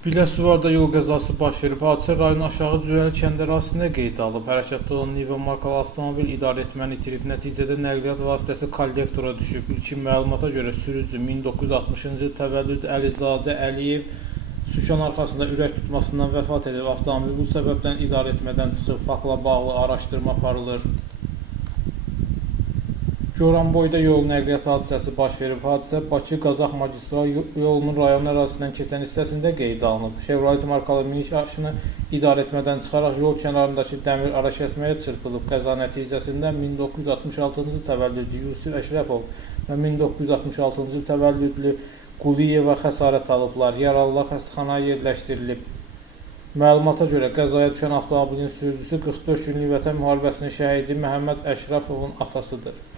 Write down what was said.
Biləsuvarda yol qəzası baş verib. Hadisə rayonun Aşağı Cürəli kənd ərazisində qeydə alınıb. Hərəkətdə olan Niva markalı avtomobil idarəetməni itirib. Nəticədə nəqliyyat vasitəsi kollektora düşüb. İlkin məlumata görə sürücü 1960-cı il təvəllüd Əlizadə Əliyev sükan arxasında ürək tutmasından vəfat edib. Avtomobil bu səbəbdən idarəetmədən çıxıb. Faktla bağlı araşdırma aparılır. Goranboyda yol nəqliyyat hadisəsi baş verib. Hadisə Bakı-Qazax magistral yolunun rayon ərazisindən keçən hissəsində qeydə alınıb. Chevrolet markalı minik maşını idarəetmədən çıxaraq yol kənarındakı dəmir arakəsməyə çırpılıb. Qəza nəticəsində 1966-cı il təvəllüdlü Yusif Əşrəfov və 1966-cı il təvəllüdlü Quliyeva xəsarət alıblar. Yaralılar xəstəxanaya yerləşdirilib. Məlumata görə qəzaya düşən avtomobilin sürücüsü 44 günlük Vətən müharibəsinin şəhidi Məhəmməd Əşrəfovun atasıdır.